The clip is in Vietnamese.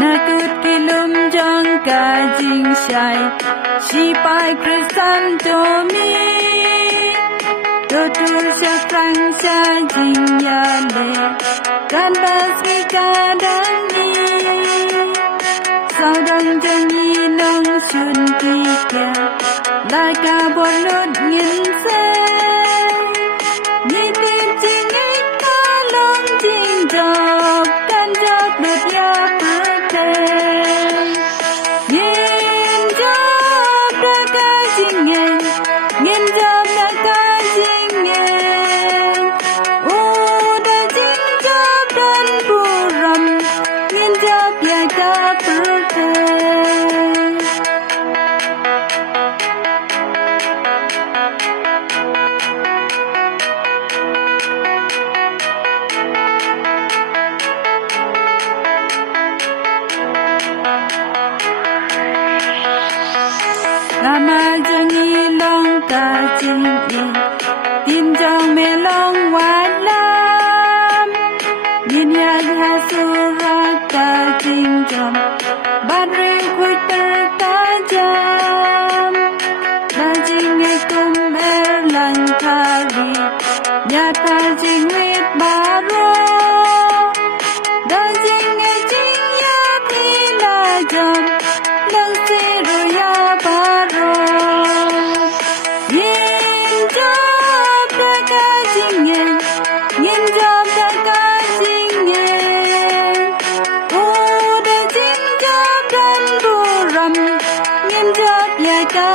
Nakut kilum jong ka jing shai, shi pai krisan tomi. Tutu sha krang sha jing ya le, kan basmi ka dang ni. Sao dang jang yi long shun ki kya, la ka bolut ngin se. Ni tin jing ik ka long jing job, kan job bet ya. Rama jangi long ka jing in, tin jong me long wat lam. Yin yag ha sura ka jing jom, badre kui ta ka jam. Da jing e kum lang kari, nyata jing wit baro. Da jing e jing ya pila jom, lang siru ya baro. Yin job da ka jing e, yin job da ka jing e. Da jing job dan buram, yin job ya ka